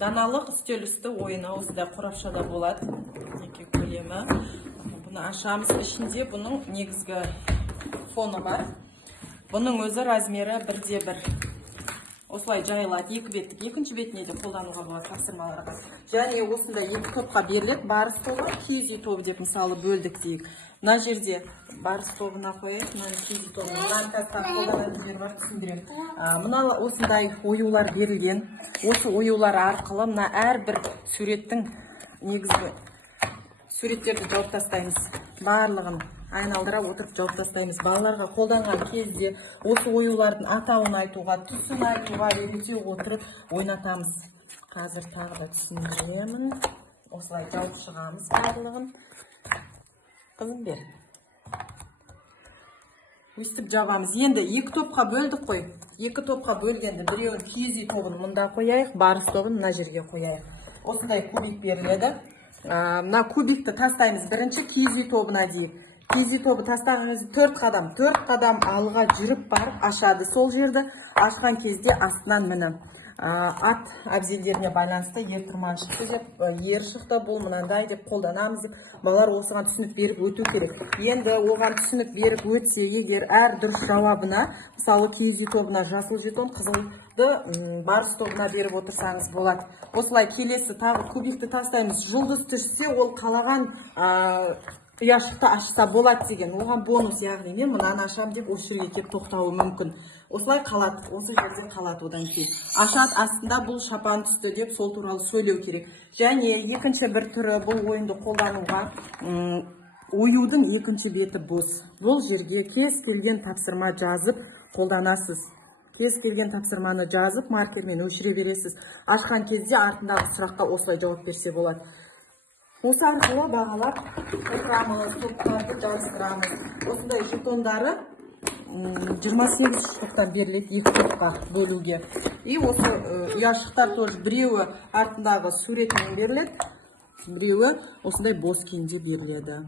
даналық үстел үсті ойыны осындай қорапшада болады. Неке көлемі. Бұны ашамыз. Ішінде бұның негізгі фоны бар. Бұның өзі размері 1:1. Осылай жайылады. Екі беттік. Екінші бетіне де қолдануға болады тапсырмаларға. Және осында екі топқа беріледі. Барыс тобы, киіз үй тобы деп мысалы бөлдік дейік. Мына жерде барыс тобына қойып, мына киіз үй тобына мына тастап қолданатын жер бар, түсіндіремін. Мына осындай оюлар берілген. Осы оюлар арқылы мына әрбір суреттің негізгі суреттерді жауып тастаймыз. Барлығын айналдыра отырып жауып тастаймыз. Балаларға қолданған кезде осы оюлардың атауын айтуға, түсін айтуға үйрете отырып ойнатамыз. Қазір тағы да түсіндіремін. Осылай жауып шығамыз барлығын. Қызым бер. Өстіп жабамыз. Енді екі топқа бөлдік қой. Екі топқа бөлгенде біреуін киіз үй тобын мұнда қояйық, барыс тобын мына жерге қояйық. Осындай кубик беріледі. Мына кубикті тастаймыз. Бірінші киіз үй тобына дейік. Киіз үй тобы тастағанымыз 4 қадам. 4 қадам алға жүріп барып ашады сол жерді. Ашқан кезде астынан міні. Ат әбзелдеріне байланысты ер тұрман шықты деп, ер шықты бұл мынандай деп қолданамыз деп, балалар осыған түсінік беріп өту керек. Енді оған түсінік беріп өтсе, егер әр дұрыс жауабына, мысалы киіз үй тобына жасыл жетон, қызылды барыс тобына беріп отырсаңыз болады. Осылай келесі тағы кубикті тастаймыз. Жұлдыз түссе, ол қалаған ұяшықты ашса болады деген. Оған бонус, яғни мен мынаны ашам деп осы жерге келіп тоқтауы мүмкін. Осылай қалады, осы жерде қалады одан кейін. Ашат астында бұл шапан түсті деп сол туралы сөйлеу керек. Және екінші бір түрі бұл ойынды қолдануға оюдың екінші беті бос. Бұл жерге кез келген тапсырма жазып қолданасыз. Кез келген тапсырманы жазып маркермен өшіре бересіз. Ашқан кезде артындағы сұраққа осылай жауап берсе болады. Осы арқылы бағалап отырамыз, топтарды жарыстырамыз. Осындай жетондары 28 штуктан беріледі екі топқа бөлуге. И осы ұяшықтар тоже біреуі артындағы суретмен беріледі, біреуі осындай бос күйінде беріледі.